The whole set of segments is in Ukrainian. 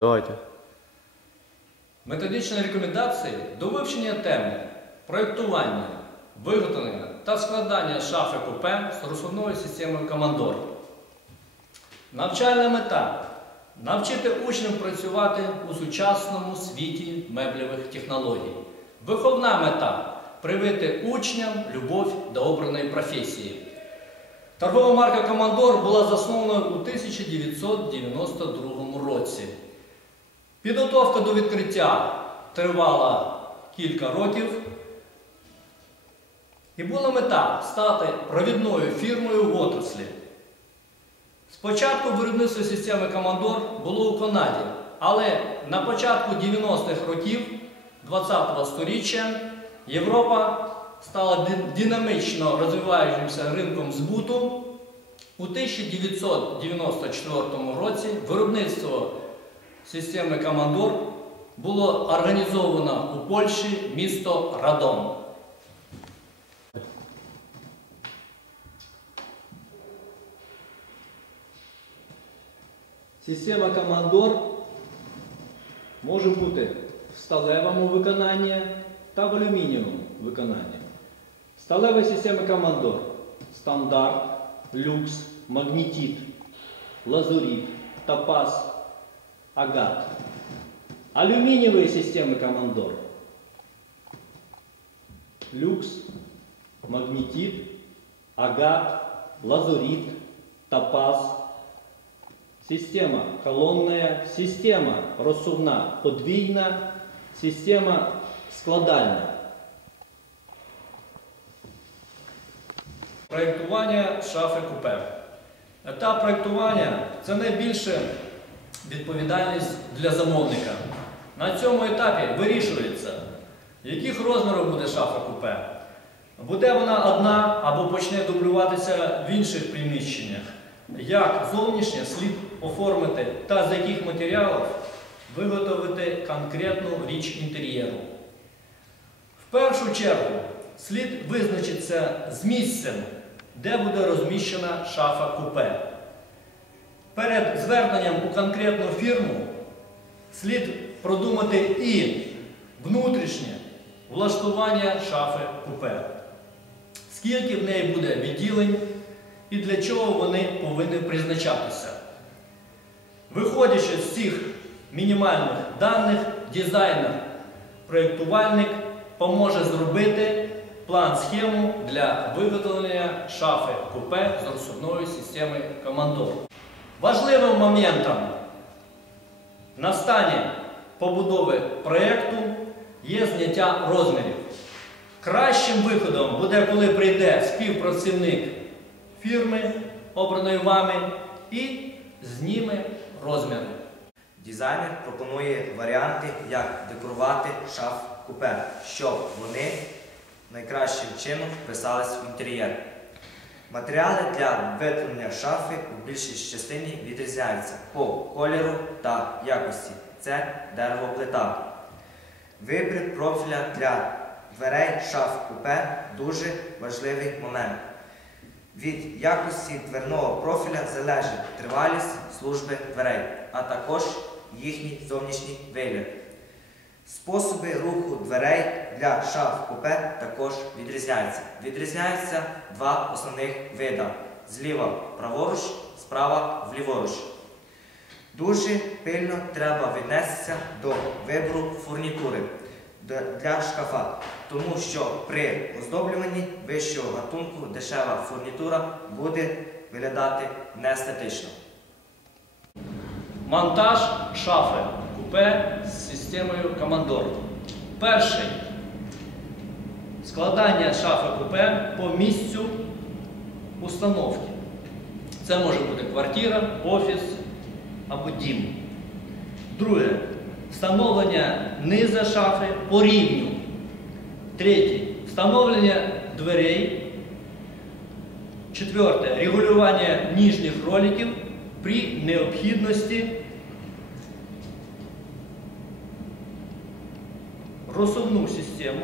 Давайте. Методичні рекомендації до вивчення теми проєктування, виготовлення та складання шафи купе з розсувною системою Командор. Навчальна мета навчити учнів працювати у сучасному світі меблевих технологій. Виховна мета привити учням любов до обраної професії. Торгова марка Командор була заснована у 1992 році. Підготовка до відкриття тривала кілька років. І була мета стати провідною фірмою в отраслі. Спочатку виробництво системи Командор було у Канаді, але на початку 90-х років 20-го століття Європа стала динамічно розвиваючимся ринком збуту. У 1994 році виробництво системи Командор було організовано у Польщі місто Радом. Система Командор може бути в сталевому виконанні та в алюмінієвому виконанні. Сталева система Командор стандарт, люкс, магнітит, лазурит, топаз, агат. Алюминиевые системы Командор. Люкс, магнетит, агат, лазурит, топаз. Система колонная, система розсувна подвійна, система складальна. Проєктування шафи купе. Етап проєктування це найбільше відповідальність для замовника. На цьому етапі вирішується, яких розмірів буде шафа купе. Буде вона одна або почне дублюватися в інших приміщеннях. Як зовнішнє слід оформити та з яких матеріалів виготовити конкретну річ інтер'єру. В першу чергу слід визначитися з місцем, де буде розміщена шафа купе. Перед зверненням у конкретну фірму слід продумати і внутрішнє влаштування шафи купе. Скільки в неї буде відділень і для чого вони повинні призначатися. Виходячи з цих мінімальних даних, дизайнер, проєктувальник поможе зробити план-схему для виготовлення шафи купе з розсувною системою Командор. Важливим моментом на стані побудови проєкту є зняття розмірів. Кращим виходом буде, коли прийде співпрацівник фірми, обраної вами, і зніме розміри. Дизайнер пропонує варіанти, як декорувати шаф купе, щоб вони найкращим чином вписались в інтер'єр. Матеріали для виготовлення шафи у більшій частині відрізняються по кольору та якості. Це деревоплита. Вибір профіля для дверей шаф купе дуже важливий момент. Від якості дверного профіля залежить тривалість служби дверей, а також їхній зовнішній вигляд. Способи руху дверей для шаф купе також відрізняються. Відрізняються два основних вида: зліва праворуч, справа вліворуч. Дуже пильно треба віднестися до вибору фурнітури для шкафа, тому що при оздоблюванні вищого гатунку дешева фурнітура буде виглядати неестетично. Монтаж шафи купе з системою Командор. Перший складання шафи купе по місцю установки. Це може бути квартира, офіс або дім. Друге встановлення низа шафи по рівню. Третє встановлення дверей. Четверте регулювання ніжніх роликів при необхідності розсувну систему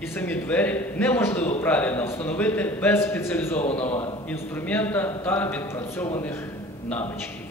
і самі двері неможливо правильно встановити без спеціалізованого інструмента та відпрацьованих навичків.